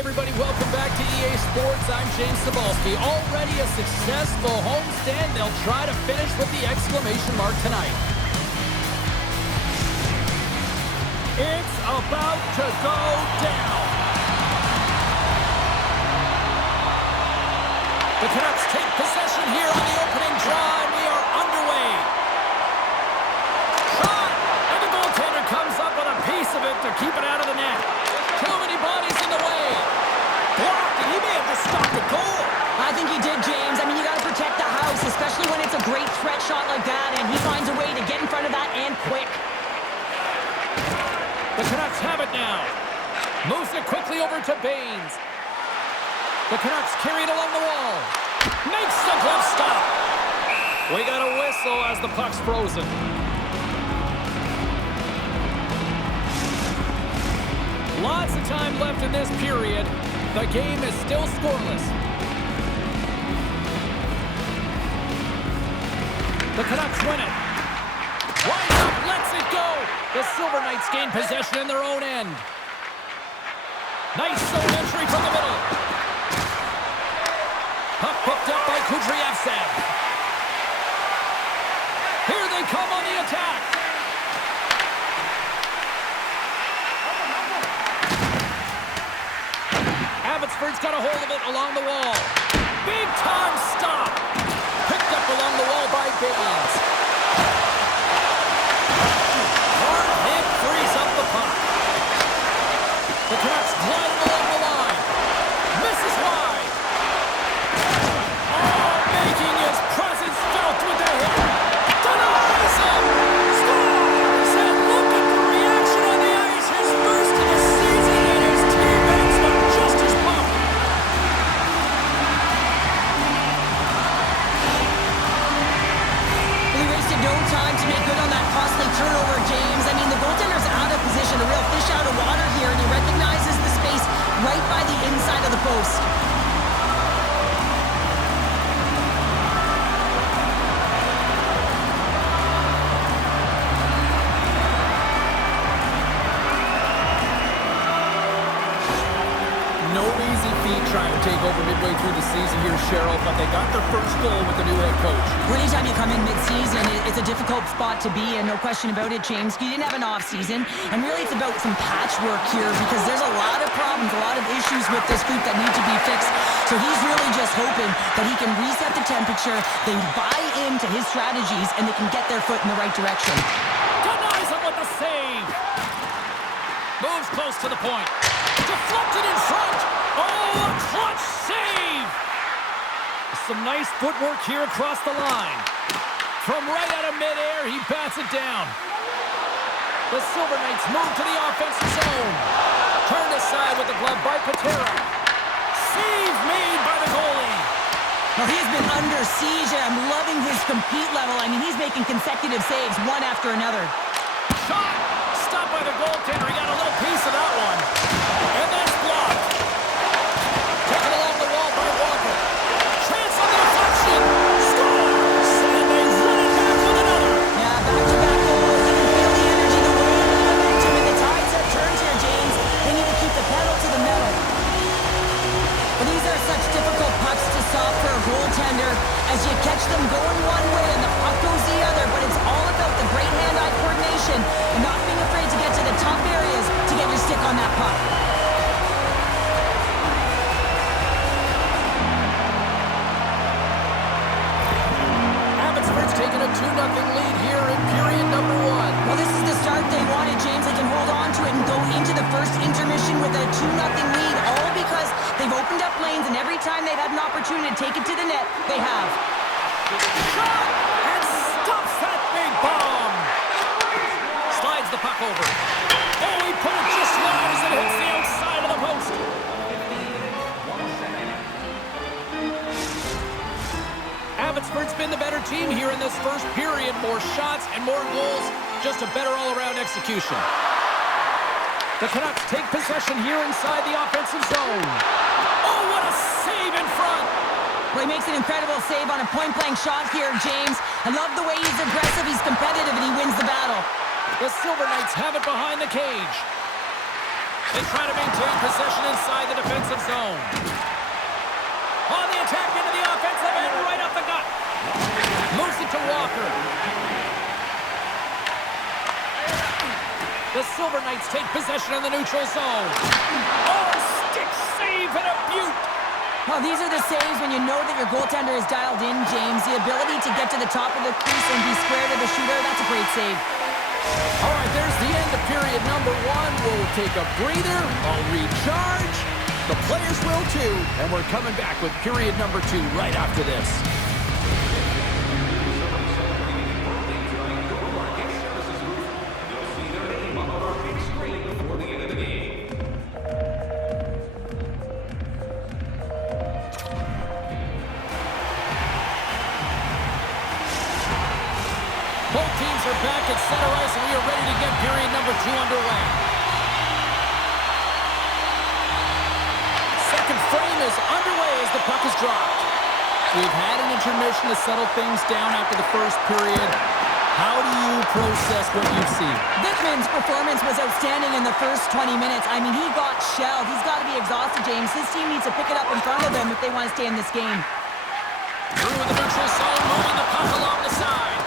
everybody, welcome back to EA Sports. I'm James Cebulski. Already a successful homestand. They'll try to finish with the exclamation mark tonight. It's about to go down. The Canucks take possession here on the opening draw, and we are underway. Shot! And the goaltender comes up with a piece of it to keep it out of the net. Too many bodies in the way. Blocked, and he may have just stopped the goal. I think he did, James. I mean, you got to protect the house, especially when it's a great threat shot like that, and he finds a way to get in front of that and quick. The Canucks have it now. Moves it quickly over to Baines. The Canucks carry it along the wall. Makes the glove stop. We got a whistle as the puck's frozen. Lots of time left in this period. The game is still scoreless. The Canucks win it. Winds up, lets it go. The Silver Knights gain possession in their own end. Nice zone entry from the middle. Puck picked up by Kudryavtsev. Here they come on the attack. Abbotsford's got a hold of it along the wall. Big time stop. Picked up along the wall by Baines. Hard hit frees up the puck. The Canucks glide along the line. Misses wide. Oh, making his presence felt with the hit. Denies him. Scores. And look at the reaction on the ice. His first of the season, and his teammates look just as pumped. He wasted no time to make good on that costly turnover, James. I mean, the goaltender's out of position, a real fish out of water here, and he recognizes the space right by the inside of the post. No easy feat trying to take over midway through the season here, Cheryl, but they got their first goal with the new head coach. Well, anytime you come in mid-season, it's a difficult spot to be in, no question about it, James. You didn't have an off-season, and really it's about some patchwork here because there's a lot of problems, a lot of issues with this group that need to be fixed. So he's really just hoping that he can reset the temperature, they buy into his strategies, and they can get their foot in the right direction. Denies him with the save. Moves close to the point. Deflected in front. Oh, a clutch save. Some nice footwork here across the line. From right out of midair, he bats it down. The Silver Knights move to the offensive zone. Turned aside with the glove by Patera. Save made by the goalie. Well, he's been under siege, and I'm loving his compete level. I mean, he's making consecutive saves one after another. Shot. Stopped by the goaltender. He got a little piece of that one. And that's blocked. Taken along the wall by Walker. Chance on the deflection. Scores! And they run it back with another. Yeah, back-to-back goals. You can feel the energy, the wave, the momentum, and the tides have turned here, James. They need to keep the pedal to the metal. But these are such difficult pucks to stop for a goaltender as you catch them going one way and the puck goes the other, but it's all about the great hand-eye coordination and not being afraid to get to the tough areas to get your stick on that puck. Abbotsford's taking a 2-0 lead here in period number 1. Well, this is the start they wanted, James. They can hold on to it and go into the first intermission with a 2-0 lead, all because they've opened up lanes, and every time they've had an opportunity to take it to the net, they have. Shot! And stops that big bomb! Slides the puck over. Oh, he put it just wide as it hits the outside of the post. Abbotsford's been the better team here in this first period. More shots and more goals. Just a better all-around execution. The Canucks take possession here inside the offensive zone. Oh, what a save in front! Well, he makes an incredible save on a point-blank shot here, James. I love the way he's aggressive, he's competitive, and he wins the battle. The Silver Knights have it behind the cage. They try to maintain possession inside the defensive zone. On the attack into the offensive end, right up the gut. Moves it to Walker. The Silver Knights take possession in the neutral zone. Oh, stick save and a beaut. Well, these are the saves when you know that your goaltender is dialed in, James. The ability to get to the top of the crease and be square to the shooter, that's a great save. All right, there's the end of period number 1. We'll take a breather. I'll recharge. The players will too. And we're coming back with period number 2 right after this. Both teams are back at center ice, and we are ready to get period number 2 underway. Second frame is underway as the puck is dropped. We've had an intermission to settle things down after the first period. How do you process what you've seen? Dickman's performance was outstanding in the first 20 minutes. I mean, he got shelled. He's got to be exhausted, James. His team needs to pick it up in front of him if they want to stay in this game. Through the neutral zone, moving the puck along the side.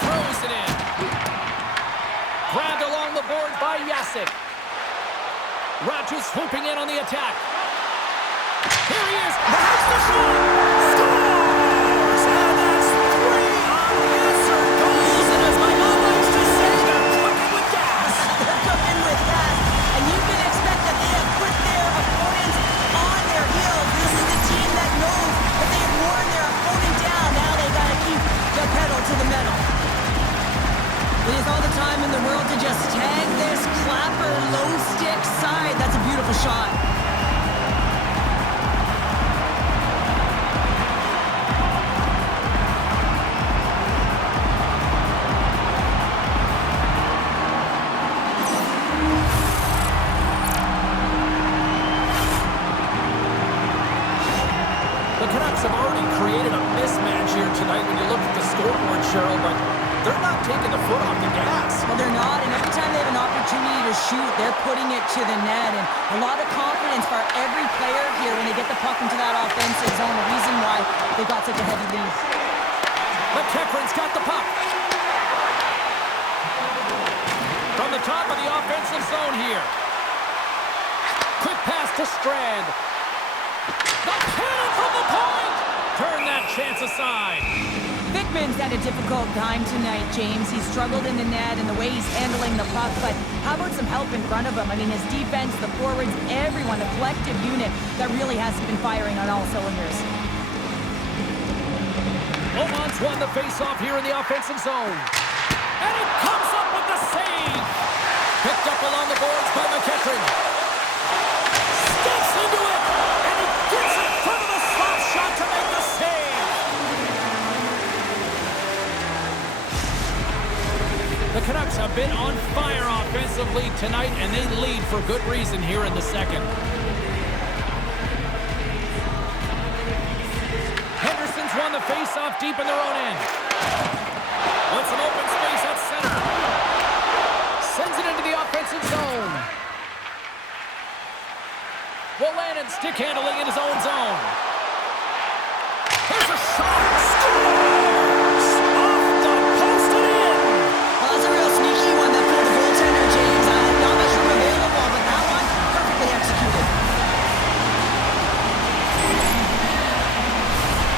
Throws it in. Grabbed along the boards by Yasik. Rogers swooping in on the attack. Here he is. That's the shot. Scores! And that's 3 unanswered goals. And as my mom likes to say, they're cooking with gas. They're cooking with gas. And you can expect that they have put their opponents on their heels. This is the team that knows that they have worn their opponent down. Now they got to keep the pedal to the metal. It is all the time in the world to just tag this clapper low stick side. That's a beautiful shot. The Canucks have already created a mismatch here tonight when you look at the scoreboard, Cheryl, but they're not taking the foot off the gas. Well, they're not, and every time they have an opportunity to shoot, they're putting it to the net, and a lot of confidence for every player here when they get the puck into that offensive zone, the reason why they got such a heavy lead. McEachran's got the puck. From the top of the offensive zone here. Quick pass to Strand. The cannon from the point! Turn that chance aside. Bickman's had a difficult time tonight, James. He's struggled in the net and the way he's handling the puck, but how about some help in front of him? I mean, his defense, the forwards, everyone, a collective unit that really hasn't been firing on all cylinders. Oman's won the face-off here in the offensive zone. And he comes up with the save! Picked up along the boards by McEachran. Steps into it! And he gets in front of the slap shot to make the save! The Canucks have been on fire offensively tonight, and they lead for good reason here in the second. Henderson's won the face-off deep in their own end. Wants some open space at center. Sends it into the offensive zone. Wolanin stick handling in his own zone. Here's a shot. Scores! Off the post and in! Well, that's a real sneaky one that pulled the goaltender, James. Not much room available, but that one perfectly executed.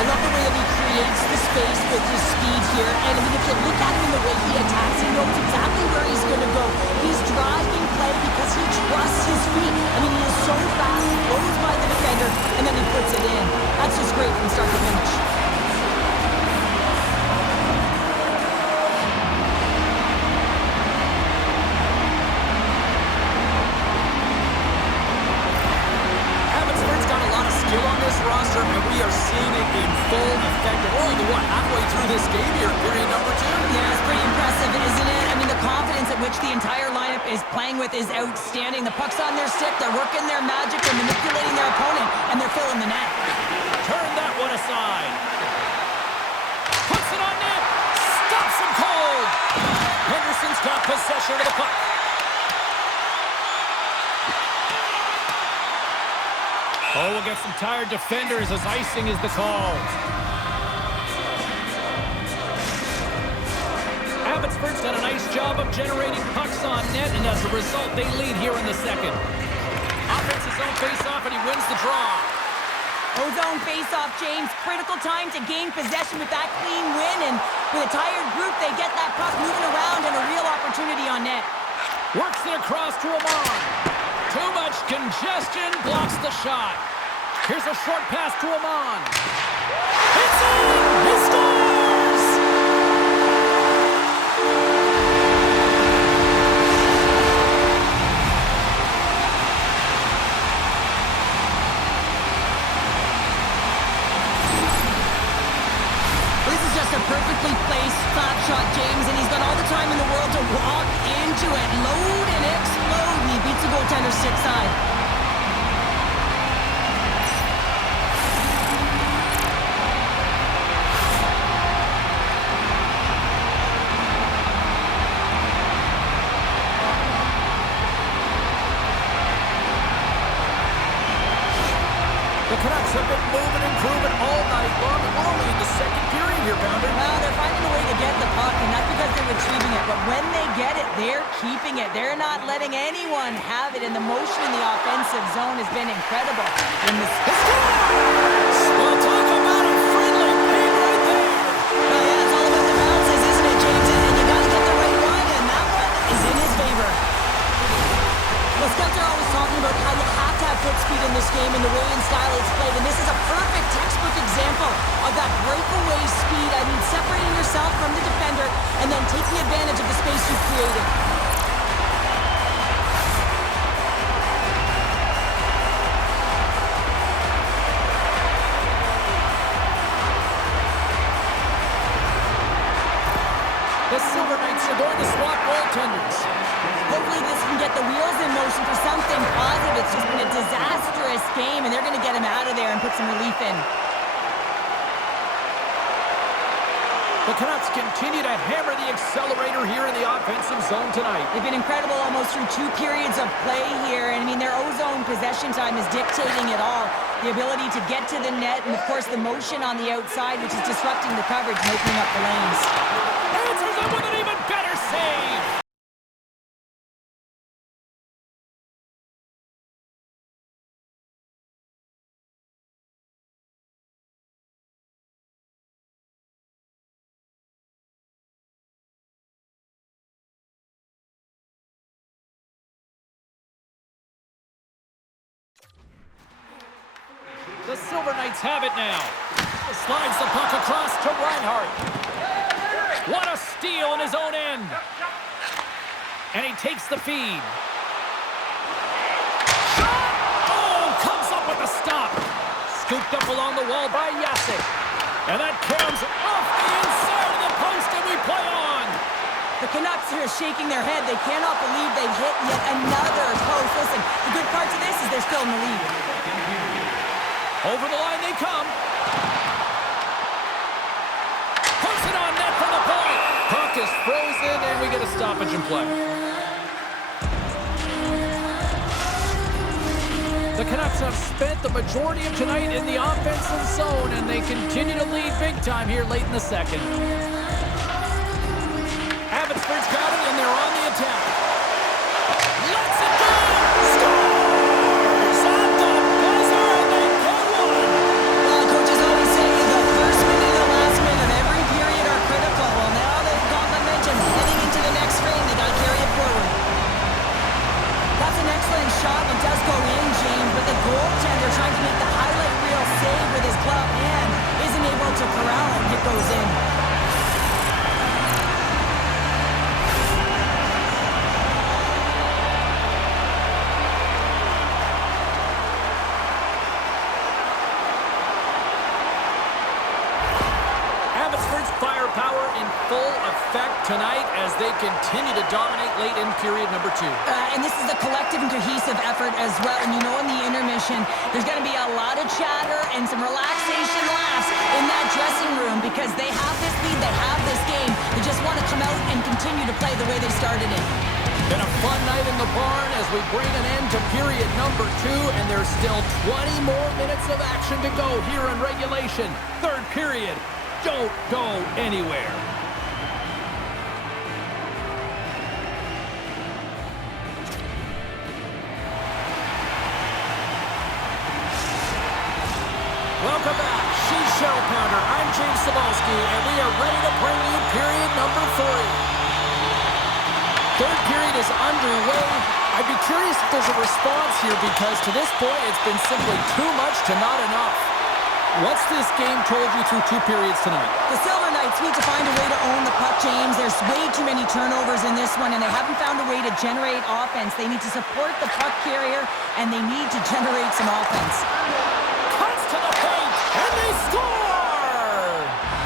I love the way that he creates the space with his speed here. And I mean, if you look at him in the way he attacks, he knows exactly where he's going to go. He's driving play because he trusts his feet. I mean, he is so fast, he goes by the defender, and then he puts it in. That's just great from start to finish. Abbotsford's got a lot of skill on this roster, and we are seeing it in full effect. We're only, halfway through this game here, period number 2? Yeah, it's pretty impressive, isn't it? I mean, the confidence at which the entire lineup is playing with is outstanding. The puck's on their stick, they're working their magic, they're manipulating their opponent, and they're filling the net. Turn that one aside. Puts it on net. Stops him cold. Henderson's got possession of the puck. Oh, we'll get some tired defenders as icing is the call. Abbotsford's done a nice job of generating pucks on net, and as a result, they lead here in the second. Offensive zone face-off, and he wins the draw. O-zone face-off, James. Critical time to gain possession with that clean win, and with a tired group, they get that puck moving around and a real opportunity on net. Works it across to Amon. Too much congestion, blocks the shot. Here's a short pass to Amon. It's in! He scores! A perfectly placed slap shot, James, and he's got all the time in the world to walk into it, load and explode, and he beats the goaltender's stick side. The Canucks have been moving and grooving all night long, and we're only in the second period here, Pounder. Well, they're finding a way to get the puck, and that's because they're retrieving it. But when they get it, they're keeping it. They're not letting anyone have it, and the motion in the offensive zone has been incredible. Well, talk about a friendly pain right there. Well, yeah, it's all about the bounces, isn't it, James? And you got to get the right one, and that one is in his favor. Well, scouts are always talking about how you have to have foot speed in this game and the way and style it's played, and this is a perfect textbook example of that breakaway speed. I mean, separating yourself from the defender and then taking advantage of the space you've created. The Silver Knights are going to swap goaltenders. Hopefully this can get the wheels in motion for something positive. It's just been a disastrous game, and they're going to get him out of there and put some relief in. The Canucks continue to hammer the accelerator here in the offensive zone tonight. They've been incredible almost through 2 periods of play here, and I mean, their O-zone possession time is dictating it all. The ability to get to the net, and of course the motion on the outside, which is disrupting the coverage and opening up the lanes. Answers up with an even better save. The Silver Knights have it now. Slides the puck across to Reinhart. What a steal in his own end. And he takes the feed. Shot! Oh, comes up with a stop. Scooped up along the wall by Jacek. And that comes off the inside of the post, and we play on. The Canucks are shaking their head. They cannot believe they've hit yet another post. Listen, the good part to this is they're still in the lead. Over the line they come. Puts it on net for the point. Puck is frozen, and we get a stoppage in play. The Canucks have spent the majority of tonight in the offensive zone, and they continue to lead big time here late in the second. Abbotsford's got it, and they're on the attack. Let's it go! Scores! On the buzzer, and they get one! Well, coaches always say the first minute and the last minute of every period are critical. Well, now they've got momentum heading into the next frame. They got to carry it forward. That's an excellent shot. It does go in, James, but the goaltender trying to make the highlight reel save with his glove hand isn't able to corral it. It goes in. Firepower in full effect tonight as they continue to dominate late in period number 2. And this is a collective and cohesive effort as well. And you know, in the intermission, there's going to be a lot of chatter and some relaxation laughs in that dressing room because they have this lead, they have this game. They just want to come out and continue to play the way they started it. Been a fun night in the barn as we bring an end to period number 2, and there's still 20 more minutes of action to go here in regulation. Third period. Don't go anywhere. Welcome back. She's Cheryl Pounder. I'm James Cebulski, and we are ready to bring you period number 3. Third period is underway. I'd be curious if there's a response here because to this point it's been simply too much to not enough. What's this game told you through 2 periods tonight? The Silver Knights need to find a way to own the puck, James. There's way too many turnovers in this one, and they haven't found a way to generate offense. They need to support the puck carrier, and they need to generate some offense. Cuts to the paint, and they score!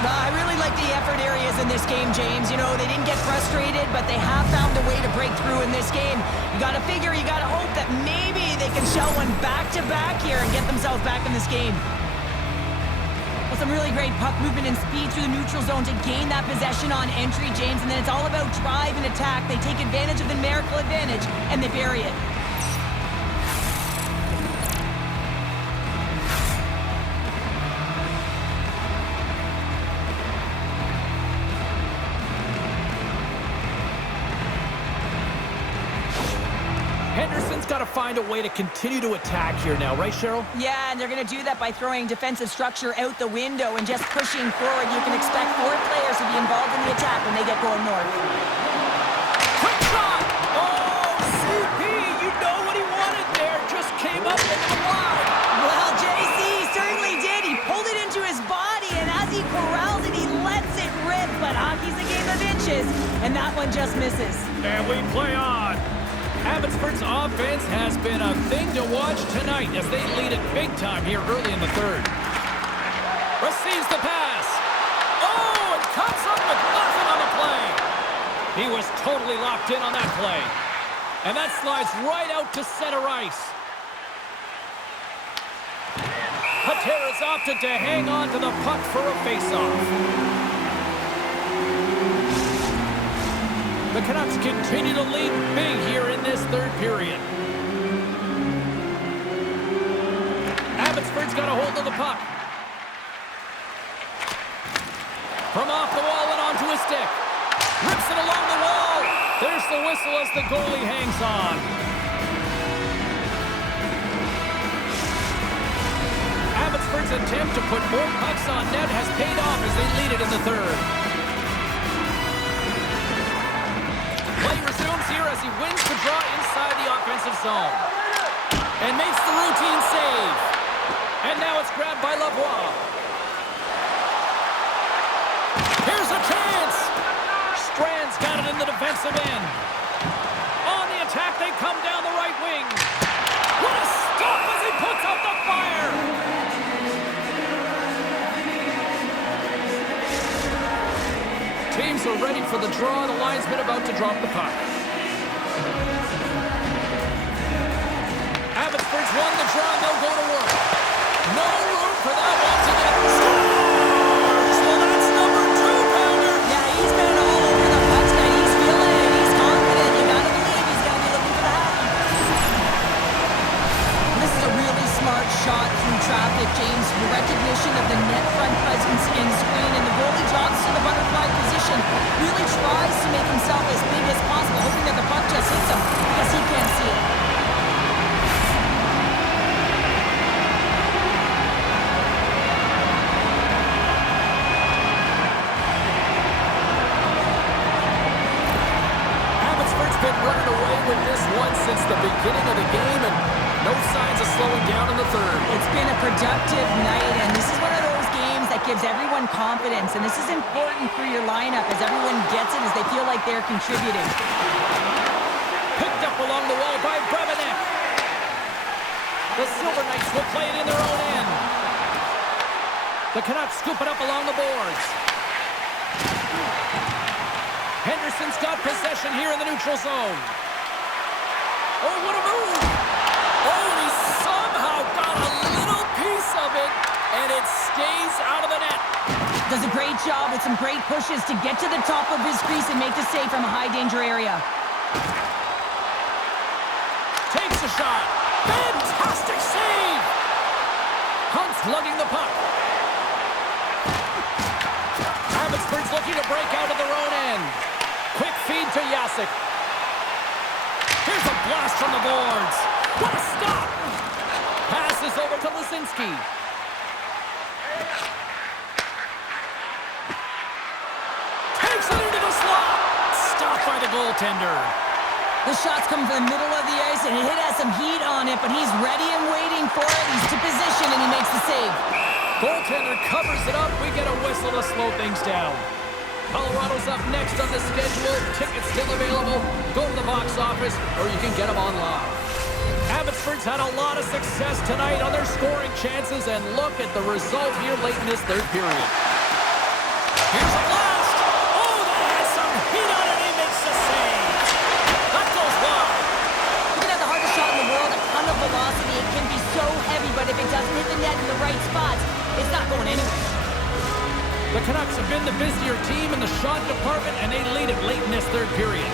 I really like the effort areas in this game, James. You know, they didn't get frustrated, but they have found a way to break through in this game. You got to figure, you got to hope that maybe they can shell one back-to-back here and get themselves back in this game. Well, some really great puck movement and speed through the neutral zone to gain that possession on entry, James, and then it's all about drive and attack. They take advantage of the numerical advantage, and they bury it. Henderson's got to find a way to continue to attack here now, right, Cheryl? Yeah, and they're going to do that by throwing defensive structure out the window and just pushing forward. You can expect 4 players to be involved in the attack when they get going north. Quick shot! Oh, CP, you know what he wanted there. Just came up into the line. Well, JC certainly did. He pulled it into his body, and as he corrals it, he lets it rip. But hockey's a game of inches, and that one just misses. And we play on. Abbotsford's offense has been a thing to watch tonight as they lead it big time here early in the third. Receives the pass. Oh, and cuts up with nothing on the play. He was totally locked in on that play. And that slides right out to center ice. Patera's opted to hang on to the puck for a faceoff. The Canucks continue to lead big here in this third period. Abbotsford's got a hold of the puck. From off the wall and onto his stick. Rips it along the wall. There's the whistle as the goalie hangs on. Abbotsford's attempt to put more pucks on net has paid off as they lead it in the third. Play resumes here as he wins the draw inside the offensive zone. And makes the routine save. And now it's grabbed by Lavoie. Here's a chance. Strand's got it in the defensive end. On the attack, they come down the right wing. What a stop as he puts out the fire. Teams are ready for the draw. The linesman about to drop the puck. Abbotsford's won the draw. They'll go to work. No room for that one to get scores. Well, that's number 2, Pounder. Yeah, he's been all over the puck tonight. He's feeling it. He's confident. You gotta believe he's gonna be looking for the hat. This is a really smart shot through traffic, James. Recognition of the net front presence and screen, and the goalie drops to the butterfly position. Really tries to make himself as big as possible, hoping that the puck just hits him because he can't see it. Abbotsford's been running away with this one since the beginning of the game, and no signs of slowing down in the third. It's been a productive night, and this is one of those games that gives everyone confidence, and this is important for your lineup as everyone gets it, as they feel like they're contributing. Picked up along the wall by Brebenek. The Silver Knights will play it in their own end. The Canucks scoop it up along the boards. Henderson's got possession here in the neutral zone. Oh, what a move! Oh, he somehow got a little piece of it, and it stays out of the net. Does a great job with some great pushes to get to the top of his crease and make the save from a high-danger area. shot. Fantastic save! Hunt's lugging the puck. Abbotsford's looking to break out of their own end. Quick feed to Jacek. Here's a blast from the boards. What a stop! Passes over to Lisinski. Takes it into the slot. Stopped by the goaltender. The shot's coming from the middle of the ice, and it has some heat on it, but he's ready and waiting for it. He's to position, and he makes the save. Goaltender covers it up. We get a whistle to slow things down. Colorado's up next on the schedule. Tickets still available. Go to the box office, or you can get them online. Abbotsford's had a lot of success tonight on their scoring chances, and look at the result here late in this third period. Here's a blast. Oh, that has some heat on it. He makes the save. That goes wide. You can have the hardest shot in the world, a ton of velocity. It can be so heavy, but if it doesn't hit the net in the right spots, it's not going anywhere. The Canucks have been the busier team in the shot department, and they lead it late in this third period.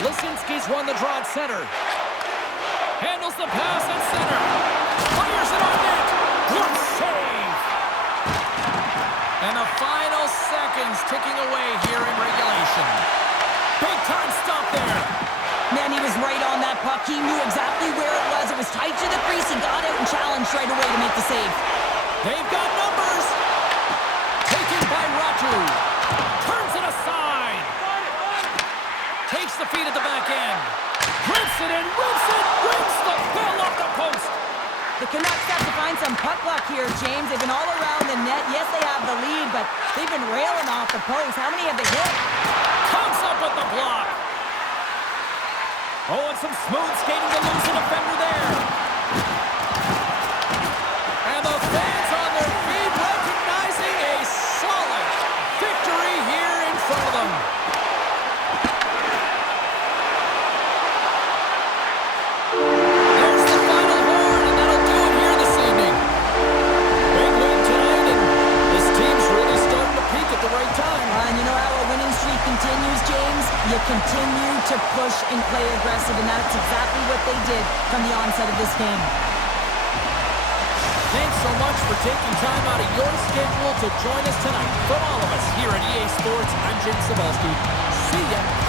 Lisinski's won the draw at center. Handles the pass at center. Fires it on net. Good save. And the final seconds ticking away here in regulation. Big time stop there. Man, he was right on that puck. He knew exactly where it was. It was tight to the crease. He got out and challenged right away to make the save. They've got numbers. Taken by Ratu. Turns it aside. Takes the feed at the back end. Grips it and whips it. Wins the fill off the post. The Canucks have to find some puck luck here, James. They've been all around the net. Yes, they have the lead, but they've been railing off the post. How many have they hit? Comes up with the block. Oh, and some smooth skating to lose a defender there. And the fans on their feet recognizing a solid victory here in front of them. There's the final horn, and that'll do it here this evening. Big win tonight, and this team's really starting to peak at the right time. And you know how a winning streak continues, James? You continue to push and play aggressive, and that's exactly what they did from the onset of this game. Thanks so much for taking time out of your schedule to join us tonight. From all of us here at EA Sports, I'm James Cebulski. See ya.